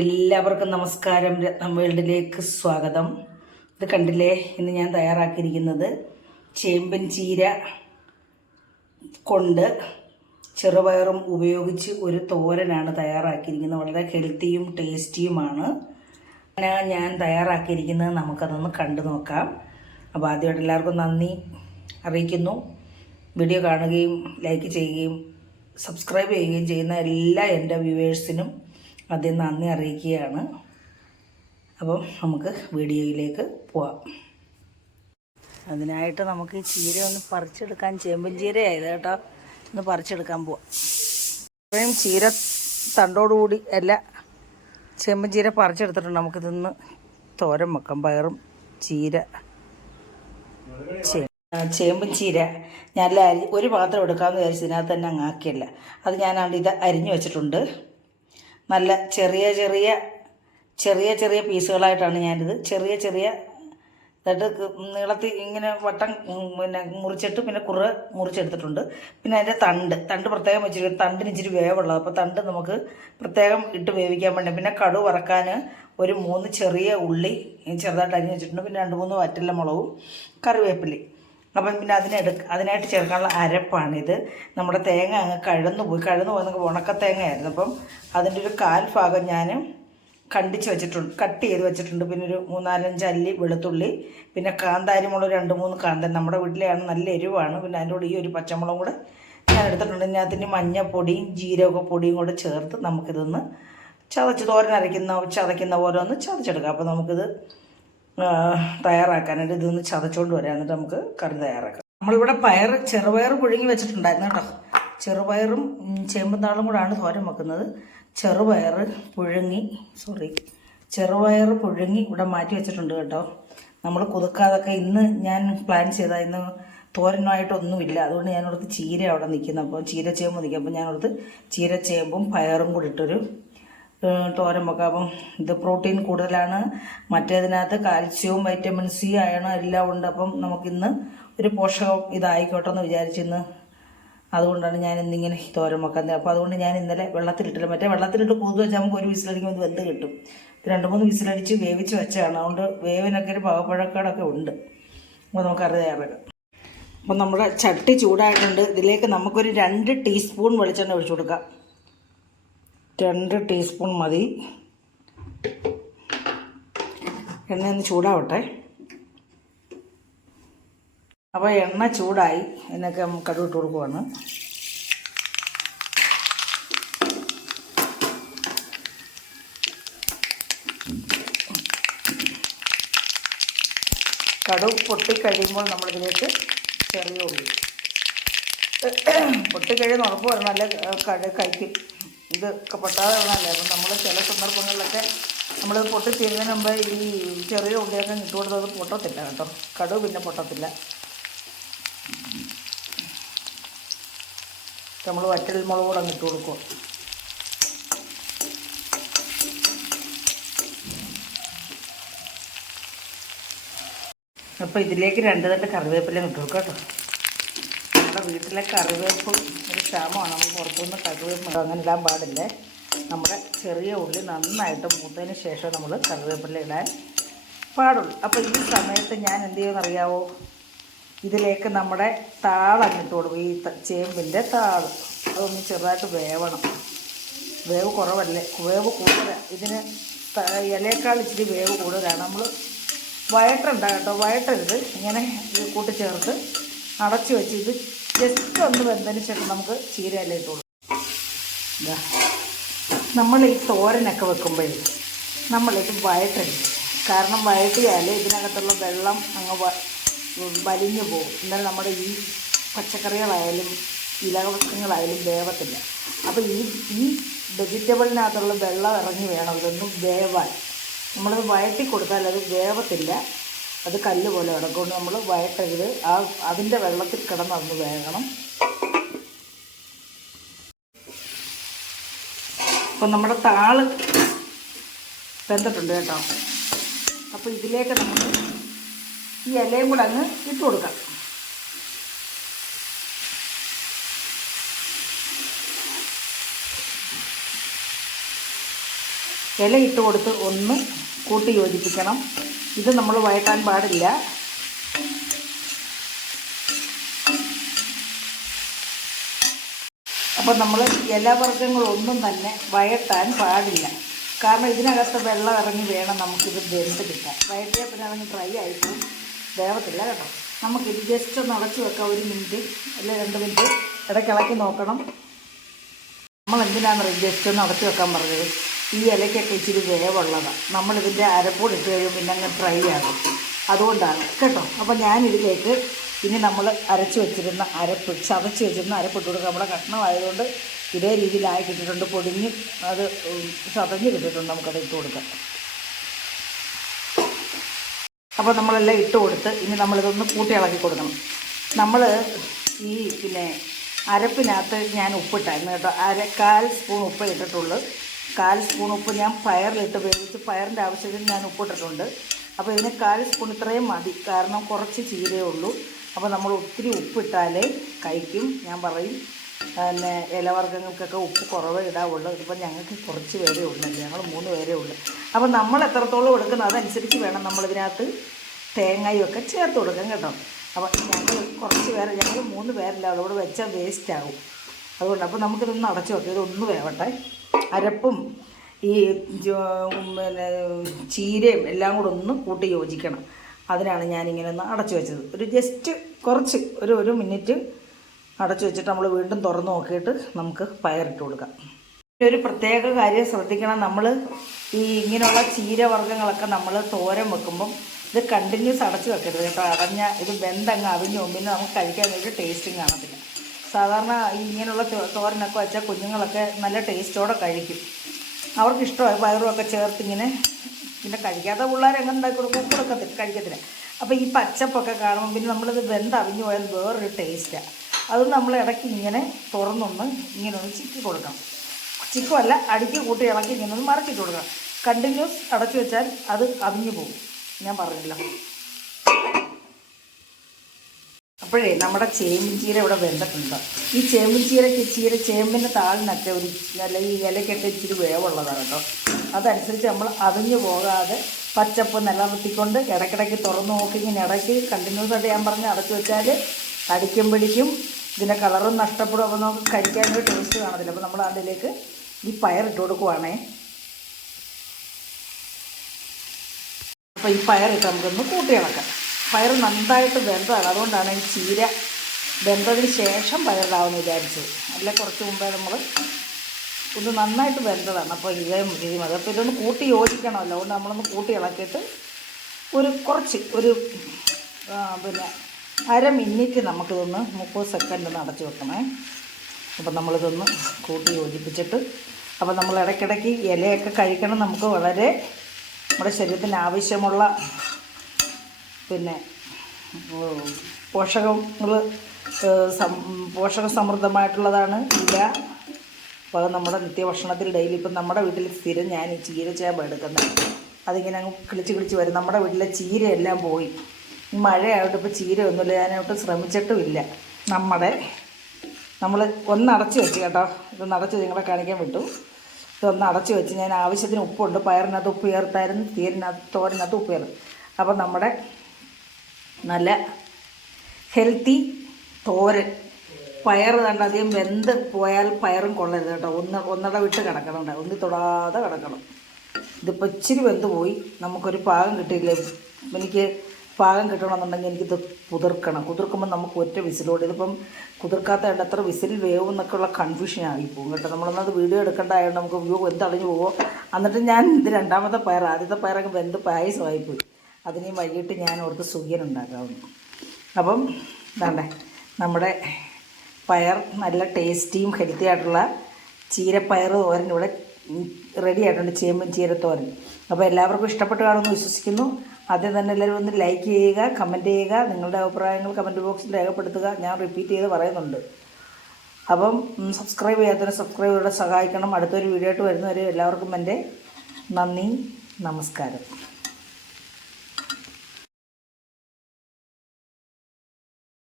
എല്ലാവർക്കും നമസ്കാരം. രത്നം വേൾഡിലേക്ക് സ്വാഗതം. ഇത് കണ്ടില്ലേ, ഇന്ന് ഞാൻ തയ്യാറാക്കിയിരിക്കുന്നത് ചേമ്പൻ ചീര കൊണ്ട് ചെറുപയറും ഉപയോഗിച്ച് ഒരു തോരനാണ് തയ്യാറാക്കിയിരിക്കുന്നത്. വളരെ ഹെൽത്തിയും ടേസ്റ്റിയുമാണ് ഞാൻ തയ്യാറാക്കിയിരിക്കുന്നത്. നമുക്കതൊന്ന് കണ്ടു നോക്കാം. അപ്പോൾ ആദ്യമായിട്ട് എല്ലാവർക്കും നന്ദി അറിയിക്കുന്നു. വീഡിയോ കാണുകയും ലൈക്ക് ചെയ്യുകയും സബ്സ്ക്രൈബ് ചെയ്യുകയും ചെയ്യുന്ന എല്ലാ എൻ്റെ വ്യൂവേഴ്സിനും ആദ്യം നന്ദി അറിയിക്കുകയാണ്. അപ്പം നമുക്ക് വീഡിയോയിലേക്ക് പോവാം. അതിനായിട്ട് നമുക്ക് ഈ ചീര ഒന്ന് പറിച്ചെടുക്കാൻ, ചേമ്പൻ ചീരയായത് കേട്ടോ, ഒന്ന് പറിച്ചെടുക്കാൻ പോവാം. ഇത്രയും ചീര തണ്ടോടുകൂടി എല്ലാ ചേമ്പൻ ചീര പറിച്ചെടുത്തിട്ടുണ്ട്. നമുക്കിതൊന്ന് തോരൻ വെക്കാം. പയറും ചീര ചേമ്പൻ ചീര നല്ല ഒരു പാത്രം എടുക്കാമെന്ന് വിചാരിച്ചു, ഇതിനകത്ത് തന്നെ അങ്ങ് ആക്കിയല്ല. അത് ഞാനാണ്ട് ഇത് അരിഞ്ഞു വെച്ചിട്ടുണ്ട്. നല്ല ചെറിയ ചെറിയ ചെറിയ ചെറിയ പീസുകളായിട്ടാണ് ഞാനിത് ഇതായിട്ട് നീളത്തിൽ ഇങ്ങനെ വട്ടം പിന്നെ മുറിച്ചിട്ട് പിന്നെ മുറിച്ചെടുത്തിട്ടുണ്ട്. പിന്നെ അതിൻ്റെ തണ്ട് പ്രത്യേകം വെച്ചിട്ട്, തണ്ടിന് ഇച്ചിരി വേവുള്ളത്, അപ്പോൾ തണ്ട് നമുക്ക് പ്രത്യേകം ഇട്ട് വേവിക്കാൻ വേണ്ടി. പിന്നെ കടു വറക്കാൻ ഒരു 3 ചെറിയ ഉള്ളി ചെറുതായിട്ട് അരിഞ്ഞ് വെച്ചിട്ടുണ്ട്. പിന്നെ 2-3 വറ്റല്ല മുളകും കറിവേപ്പിലി. അപ്പം പിന്നെ അതിനായിട്ട് ചേർക്കാനുള്ള അരപ്പാണിത്. നമ്മുടെ തേങ്ങ അങ്ങ് കഴന്നു പോയി ഉണക്കത്തേങ്ങയായിരുന്നു. അപ്പം അതിൻ്റെ ഒരു 1/4 ഭാഗം ഞാൻ കട്ട് ചെയ്ത് വെച്ചിട്ടുണ്ട്. പിന്നെ ഒരു 3-4-5 അല്ലി വെളുത്തുള്ളി, പിന്നെ കാന്താരി മുളക് 2-3 കാന്താരി, നമ്മുടെ വീട്ടിലെയാണ്, നല്ല എരിവാണ്. പിന്നെ അതിൻ്റെ കൂടെ ഈ ഒരു പച്ചമുളകും കൂടെ ഞാൻ എടുത്തിട്ടുണ്ട്. ഇതിനകത്തിന് മഞ്ഞപ്പൊടിയും ജീരകപ്പൊടിയും കൂടെ ചേർത്ത് നമുക്കിതൊന്ന് ചതയ്ക്കുന്ന പോലെ ഒന്ന് ചതച്ചെടുക്കാം. അപ്പോൾ നമുക്കിത് തയ്യാറാക്കാനായിട്ട് ഇതൊന്ന് ചതച്ചുകൊണ്ട് വരാം. എന്നിട്ട് നമുക്ക് കറി തയ്യാറാക്കാം. നമ്മളിവിടെ ചെറുപയർ പുഴുങ്ങി വെച്ചിട്ടുണ്ടായിരുന്നു കേട്ടോ. ചെറുപയറും ചേമ്പും കൂടാണ് തോരൻ വെക്കുന്നത്. ചെറുപയർ പുഴുങ്ങി ഇവിടെ മാറ്റി വെച്ചിട്ടുണ്ട് കേട്ടോ. നമ്മൾ കുതുക്കാതൊക്കെ ഇന്ന് ഞാൻ പ്ലാൻ ചെയ്താൽ ഇന്ന് തോരനായിട്ടൊന്നുമില്ല. അതുകൊണ്ട് ഞാനോടത്ത് ചീര അവിടെ നിൽക്കുന്നത്. അപ്പോൾ ചീരച്ചേമ്പ് നിൽക്കും. അപ്പോൾ ഞാനോടത്ത് ചീരച്ചേമ്പും പയറും കൂടി ഇട്ടൊരു തോരൻ വെക്കാം. അപ്പം ഇത് പ്രോട്ടീൻ കൂടുതലാണ്. മറ്റേതിനകത്ത് കാൽസ്യവും വൈറ്റമിൻ സി അയണും എല്ലാം ഉണ്ട്. അപ്പം നമുക്കിന്ന് ഒരു പോഷകം ഇതായിക്കോട്ടെ എന്ന് വിചാരിച്ചിന്ന്, അതുകൊണ്ടാണ് ഞാൻ ഇന്നിങ്ങനെ തോരൻ വെക്കാൻ. അപ്പോൾ അതുകൊണ്ട് ഞാൻ ഇന്നലെ വെള്ളത്തിലിട്ടില്ല. മറ്റേ വെള്ളത്തിലിട്ട് കൂതു വെച്ചാൽ നമുക്ക് ഒരു വിസിലടിക്കുമ്പോൾ ഇത് വെന്ത് കിട്ടും. 2-3 വിസിലടിച്ച് വേവിച്ച് വെച്ചതാണ്. അതുകൊണ്ട് വേവിനൊക്കെ ഒരു പാകപ്പഴക്കേടൊക്കെ ഉണ്ട്. അപ്പോൾ നമുക്കറി തയ്യാറാക്കാം. അപ്പോൾ നമ്മുടെ ചട്ടി ചൂടായിട്ടുണ്ട്. ഇതിലേക്ക് നമുക്കൊരു 2 ടീസ്പൂൺ വെളിച്ചെണ്ണ ഒഴിച്ചു കൊടുക്കാം. 2 ടീസ്പൂൺ മതി. എണ്ണ ഒന്ന് ചൂടാവട്ടെ. അപ്പോൾ എണ്ണ ചൂടായി. എന്നൊക്കെ കടുക് ഇട്ട് കൊടുക്കുവാണ്. കടുക് പൊട്ടിക്കഴിയുമ്പോൾ നമ്മളിതിലേക്ക് ചെറിയ ഉള്ളി പൊട്ടിക്കഴിയുന്ന ഉറപ്പ് വരണം. നല്ല കൈക്ക് ഇതൊക്കെ പൊട്ടാതെ വേണമല്ലേ. അപ്പം നമ്മൾ ചില സന്ദർഭങ്ങളിലൊക്കെ നമ്മൾ പൊട്ടിത്തീരുന്നതിന് മുമ്പ് ഈ ചെറിയ ഉള്ളിയൊക്കെ ഇട്ട് കൊടുത്തത് പൊട്ടത്തില്ല കേട്ടോ. കടുക് പിന്നെ പൊട്ടത്തില്ല. നമ്മൾ വറ്റൽ മുളക് കൂടെ ഇട്ട് കൊടുക്കും. അപ്പോൾ ഇതിലേക്ക് 2 തണ്ട് കറിവേപ്പില ഇട്ട് കൊടുക്കുക കേട്ടോ. നമ്മുടെ വീട്ടിലെ കറിവേപ്പ് ഒരു ക്ഷാമമാണ്. നമ്മൾ പുറത്തുനിന്ന് കറിവേപ്പ് അങ്ങനെ ഇടാൻ പാടില്ലേ. നമ്മുടെ ചെറിയ ഉള്ളി നന്നായിട്ട് മൂത്തതിന് ശേഷം നമ്മൾ കറിവേപ്പില ഇടാൻ പാടുള്ളൂ. അപ്പോൾ ഈ സമയത്ത് ഞാൻ എന്ത് ചെയ്യുമെന്നറിയാവോ, ഇതിലേക്ക് നമ്മുടെ താളങ്ങിട്ട് കൊടുക്കും. ഈ ചേമ്പിൻ്റെ താള് അതൊന്ന് ചെറുതായിട്ട് വേവണം. വേവ് കുറവല്ലേ, വേവ് കൂടുതലാണ്. ഇതിന് ഇലയേക്കാൾ ഇച്ചിരി വേവ് കൂടുതലാണ്. നമ്മൾ വഴറ്റണ്ട കേട്ടോ, വഴറ്റരുത്. ഇങ്ങനെ ഇത് കൂട്ടിച്ചേർത്ത് അടച്ച് വെച്ച് ഇത് ജസ്റ്റ് ഒന്ന് വെന്തതിന് ശേഷം നമുക്ക് ചീരയില ഇട്ട് കൊടുക്കും. ഇതാ നമ്മൾ ഈ തോരനൊക്കെ വെക്കുമ്പോഴേ നമ്മളിത് വഴറ്റരുത്. കാരണം വഴറ്റിയാൽ ഇതിനകത്തുള്ള വെള്ളം അങ്ങ് വലിഞ്ഞു പോകും. എന്നാലും നമ്മുടെ ഈ പച്ചക്കറികളായാലും ഇലവൃക്ഷങ്ങളായാലും വേവത്തില്ല. അപ്പോൾ ഈ വെജിറ്റബിളിനകത്തുള്ള വെള്ളം ഇറങ്ങി വേണം ഇതൊന്നും വേവാൻ. നമ്മളത് വഴറ്റി കൊടുത്താൽ അത് വേവത്തില്ല, അത് കല്ല് പോലെ കിടക്കും. നമ്മൾ വഴറ്റരുത്. അതിൻ്റെ വെള്ളത്തിൽ കിടന്നൊന്ന് വേകണം. അപ്പോൾ നമ്മുടെ താള് വെന്തിട്ടുണ്ട് കേട്ടോ. അപ്പോൾ ഇതിലേക്ക് നമുക്ക് ഈ ഇലയും കൂടെ അങ്ങ് ഇട്ട് കൊടുക്കാം. ഇല ഇട്ട് കൊടുത്ത് ഒന്ന് കൂട്ടി യോജിപ്പിക്കണം. ഇത് നമ്മൾ വഴറ്റാൻ പാടില്ല. അപ്പോൾ നമ്മൾ ഇലവർഗ്ഗങ്ങളൊന്നും തന്നെ വഴറ്റാൻ പാടില്ല. കാരണം ഇതിനകത്ത് വെള്ളം ഇറങ്ങി വേണം നമുക്കിത് വെന്ത് കിട്ടാൻ. വഴറ്റിയാൽ പിന്നെ അതങ്ങ് ഡ്രൈ ആയിപ്പോവും, വേവത്തില്ല കേട്ടോ. നമുക്കിത് ജസ്റ്റ് ഒന്ന് അടച്ചു വെക്കാം, 1 മിനിറ്റ് അല്ലെങ്കിൽ 2 മിനിറ്റ് ഇടയ്ക്കിളക്കി നോക്കണം. നമ്മളെന്തിനാണെന്ന് ജസ്റ്റ് ഒന്ന് അടച്ചു വെക്കാൻ പറഞ്ഞത്, ഈ ഇലയ്ക്കൊക്കെ ഇച്ചിരി വേവുള്ളതാണ്. നമ്മളിതിൻ്റെ അരപ്പൊടി ഇട്ട് കഴിയുമ്പോൾ പിന്നെ അങ്ങ് ഡ്രൈ ആകും, അതുകൊണ്ടാണ് കേട്ടോ. അപ്പോൾ ഞാനിതിലേക്ക് ഇനി നമ്മൾ അരച്ച് വെച്ചിരുന്ന ചതച്ച് വെച്ചിരുന്ന അരപ്പിട്ട് കൊടുക്കുക. നമ്മുടെ കഷ്ണമായതുകൊണ്ട് ഇതേ രീതിയിലായി കിട്ടിയിട്ടുണ്ട്, പൊടിഞ്ഞ് അത് ചതഞ്ഞ് കിട്ടിയിട്ടുണ്ട്. നമുക്കത് ഇട്ട് കൊടുക്കാം. അപ്പോൾ നമ്മളെല്ലാം ഇട്ട് കൊടുത്ത് ഇനി നമ്മളിതൊന്ന് കൂട്ടി ഇളക്കി കൊടുക്കണം. നമ്മൾ ഈ അരപ്പിനകത്ത് ഞാൻ ഉപ്പിട്ടായിരുന്നു കേട്ടോ. 1/4 സ്പൂൺ ഉപ്പ് ഇട്ടിട്ടുള്ളൂ. 1/4 സ്പൂൺ ഉപ്പ് ഞാൻ പയറിലിട്ട് വേവിച്ച് പയറിൻ്റെ ആവശ്യത്തിന് ഞാൻ ഉപ്പിട്ടിട്ടുണ്ട്. അപ്പോൾ ഇതിന് 1/4 സ്പൂൺ ഇത്രയും മതി, കാരണം കുറച്ച് ചീരയേ ഉള്ളൂ. അപ്പോൾ നമ്മൾ ഒത്തിരി ഉപ്പിട്ടാലേ കഴിക്കും. ഞാൻ പറയും ഇലവർഗ്ഗങ്ങൾക്കൊക്കെ ഉപ്പ് കുറവേ ഇടാവുള്ളൂ. ഇതിപ്പോൾ ഞങ്ങൾക്ക് കുറച്ച് പേരേ ഉള്ളൂ, ഞങ്ങൾ 3 പേരേ ഉള്ളൂ. അപ്പോൾ നമ്മൾ എത്രത്തോളം എടുക്കുന്നത് അതനുസരിച്ച് വേണം നമ്മളിതിനകത്ത് തേങ്ങയൊക്കെ ചേർത്ത് കൊടുക്കാം കേട്ടോ. അപ്പോൾ ഞങ്ങൾ കുറച്ച് പേര്, ഞങ്ങൾ 3 പേരല്ല, അതോടെ വെച്ചാൽ വേസ്റ്റ് ആകും. അതുകൊണ്ട് അപ്പോൾ നമുക്കിതൊന്ന് അടച്ചു വെക്കാം, ഇതൊന്ന് വേവട്ടെ. അരപ്പും ഈ ചീരയും എല്ലാം കൂടെ ഒന്ന് കൂട്ടി യോജിക്കണം. അതിനാണ് ഞാനിങ്ങനെ ഒന്ന് അടച്ചു വെച്ചത്. ഒരു ജസ്റ്റ് കുറച്ച് ഒരു മിനിറ്റ് അടച്ചു വെച്ചിട്ട് നമ്മൾ വീണ്ടും തുറന്ന് നോക്കിയിട്ട് നമുക്ക് പയറിട്ട് കൊടുക്കാം. ഒരു പ്രത്യേക കാര്യം ശ്രദ്ധിക്കണം, നമ്മൾ ഈ ഇങ്ങനെയുള്ള ചീരവർഗ്ഗങ്ങളൊക്കെ നമ്മൾ തോരൻ വെക്കുമ്പം ഇത് കണ്ടിന്യൂസ് അടച്ചു വെക്കരുത് കേട്ടോ. ഇത് വെന്തങ്ങ് അവിഞ്ഞ് പിന്നെ നമുക്ക് കഴിക്കാൻ ഒരു ടേസ്റ്റും കാണത്തില്ല. സാധാരണ ഈ ഇങ്ങനെയുള്ള തോരനൊക്കെ വെച്ചാൽ കുഞ്ഞുങ്ങളൊക്കെ നല്ല ടേസ്റ്റോടെ കഴിക്കും. അവർക്ക് ഇഷ്ടമായി പയറുമൊക്കെ ചേർത്ത് ഇങ്ങനെ. പിന്നെ കഴിക്കാത്ത പിള്ളേർ എങ്ങനെ ഉണ്ടാക്കി കൊടുക്കും, ഉപ്പ് കഴിക്കത്തില്ല. അപ്പോൾ ഈ പച്ചപ്പൊക്കെ കാണുമ്പോൾ പിന്നെ നമ്മളിത് അവിഞ്ഞു പോയാൽ വേറൊരു ടേസ്റ്റാണ്. അത് നമ്മൾ ഇടയ്ക്ക് ഇങ്ങനെ തുറന്നൊന്ന് ഇങ്ങനെ ഒന്ന് ചിക്കി കൊടുക്കണം. ചിക്കുമല്ല, അടിക്ക് കൂട്ടി ഇളക്കി ഇങ്ങനെ ഒന്ന് മറച്ചിട്ട് കൊടുക്കണം. കണ്ടിന്യൂസ് അടച്ചു വെച്ചാൽ അത് അവിഞ്ഞു പോകും, ഞാൻ പറഞ്ഞല്ലോ. അപ്പോഴേ നമ്മുടെ ചേമ്പിൻ ചീര ഇവിടെ വെന്തിട്ടുണ്ട്. ഈ ചേമ്പിൻ ചേമ്പിൻ്റെ താളിനൊക്കെ നല്ല ഈ ഇലയ്ക്കൊക്കെ ഇച്ചിരി വേവുള്ളതാണ് കേട്ടോ. അതനുസരിച്ച് നമ്മൾ അവിഞ്ഞു പോകാതെ പച്ചപ്പ് നിലനിർത്തിക്കൊണ്ട് ഇടയ്ക്കിടയ്ക്ക് തുറന്ന് നോക്കി ഇങ്ങനെ ഇടയ്ക്ക് കണ്ടിന്യൂസ് ആയിട്ട് ഞാൻ പറഞ്ഞ് അടച്ചു വെച്ചാൽ അടിക്കുമ്പോഴേക്കും ഇതിൻ്റെ കളറും നഷ്ടപ്പെടും. അപ്പോൾ നമുക്ക് കഴിക്കാനൊരു ടേസ്റ്റ് കാണത്തില്ല. അപ്പോൾ നമ്മൾ അതിലേക്ക് ഈ പയറിട്ട് കൊടുക്കുവാണേ. അപ്പോൾ ഈ പയറിട്ട് നമുക്കൊന്ന് കൂട്ടി ഇളക്കാം. പയർ നന്നായിട്ട് വെന്തതാണ്, അതുകൊണ്ടാണ് ഈ ചീര വെന്തതിന് ശേഷം പയറിടാമെന്ന് വിചാരിച്ചത്. അല്ല, കുറച്ച് മുമ്പേ നമ്മൾ ഇത് നന്നായിട്ട് വെന്തതാണ്. അപ്പോൾ ഇതേ മതി. അപ്പോൾ ഇതൊന്ന് കൂട്ടി യോജിക്കണമല്ലോ, അതുകൊണ്ട് നമ്മളൊന്ന് കൂട്ടി ഇളക്കിയിട്ട് കുറച്ച് അര മിനിറ്റ് നമുക്കിതൊന്ന് 30 സെക്കൻഡ് ഒന്ന് അടച്ചു വെക്കണേ. അപ്പോൾ നമ്മളിതൊന്ന് കൂട്ടി യോജിപ്പിച്ചിട്ട്, അപ്പോൾ നമ്മൾ ഇടയ്ക്കിടയ്ക്ക് ഇലയൊക്കെ കഴിക്കണം. നമുക്ക് വളരെ നമ്മുടെ ശരീരത്തിന് ആവശ്യമുള്ള പോഷക സമൃദ്ധമായിട്ടുള്ളതാണ് ഇല. അപ്പോൾ അത് നമ്മുടെ നിത്യഭക്ഷണത്തിൽ ഡെയിലി ഇപ്പം നമ്മുടെ വീട്ടിൽ സ്ഥിരം ഞാൻ ഈ ചീരച്ചേമ്പ് എടുക്കുന്നത്. അതിങ്ങനെ അങ്ങ് കിളിച്ച് വരും. നമ്മുടെ വീട്ടിലെ ചീരയെല്ലാം പോയി. ഈ മഴയായിട്ട് ഇപ്പോൾ ചീരയൊന്നുമില്ല, ഞാനോട്ട് ശ്രമിച്ചിട്ടുമില്ല. നമ്മൾ ഒന്നടച്ച് വെച്ച് കേട്ടോ, ഇതൊന്ന് അടച്ച് നിങ്ങളെ കാണിക്കാൻ വിട്ടു. ഇതൊന്ന് അടച്ച് വെച്ച് ഞാൻ ആവശ്യത്തിന് ഉപ്പുണ്ട്, പയറിനകത്ത് ഉപ്പ് ചേർത്തായിരുന്നു, തോരനകത്ത് ഉപ്പ് ചേർത്ത്. അപ്പോൾ നമ്മുടെ നല്ല ഹെൽത്തി തോരൻ. പയർ കണ്ട് അധികം വെന്ത് പോയാൽ പയറും കൊള്ളരുത് കേട്ടോ. ഒന്നട വിട്ട് കിടക്കണം, ഒന്നി തൊടാതെ കിടക്കണം. ഇതിപ്പോൾ ഇച്ചിരി വെന്ത് പോയി, നമുക്കൊരു പാകം കിട്ടിയില്ലേ. എനിക്ക് പാകം കിട്ടണമെന്നുണ്ടെങ്കിൽ എനിക്കിത് കുതിർക്കുമ്പോൾ നമുക്ക് ഒറ്റ വിസിലോട്. ഇതിപ്പം കുതിർക്കാത്ത എത്ര വിസിൽ വേവും എന്നൊക്കെയുള്ള കൺഫ്യൂഷൻ ആയിപ്പോകും കേട്ടോ. നമ്മളൊന്നത് വീഡിയോ എടുക്കേണ്ടതായതുകൊണ്ട് നമുക്ക് വെന്തളിഞ്ഞ് പോകുമോ. എന്നിട്ട് ഞാൻ ഇത് രണ്ടാമത്തെ പയർ, ആദ്യത്തെ പയറൊക്കെ വെന്ത് പായസമായിപ്പോയി. അതിന് വൈകിട്ട് ഞാൻ ഓർത്ത് സുഖിയനുണ്ടാക്കാവുന്നു. അപ്പം ഇതാണ്ടേ നമ്മുടെ പയർ നല്ല ടേസ്റ്റിയും ഹെൽത്തി ആയിട്ടുള്ള ചീരപ്പയർ തോരൻ ഇവിടെ റെഡി ആയിട്ടുണ്ട്, ചേമ്പൻ ചീരത്തോരൻ. അപ്പോൾ എല്ലാവർക്കും ഇഷ്ടപ്പെട്ട് കാണുമെന്ന് വിശ്വസിക്കുന്നു. ആദ്യം തന്നെ എല്ലാവരും ഒന്ന് ലൈക്ക് ചെയ്യുക, കമൻറ്റ് ചെയ്യുക, നിങ്ങളുടെ അഭിപ്രായങ്ങൾ കമൻറ്റ് ബോക്സിൽ രേഖപ്പെടുത്തുക. ഞാൻ റിപ്പീറ്റ് ചെയ്ത് പറയുന്നുണ്ട്. അപ്പം സബ്സ്ക്രൈബ് ചെയ്യാത്തവരെ സബ്സ്ക്രൈബ് സഹായിക്കണം. അടുത്തൊരു വീഡിയോ ആയിട്ട് വരുന്നവരെ എല്ലാവർക്കും എൻ്റെ നന്ദി, നമസ്കാരം.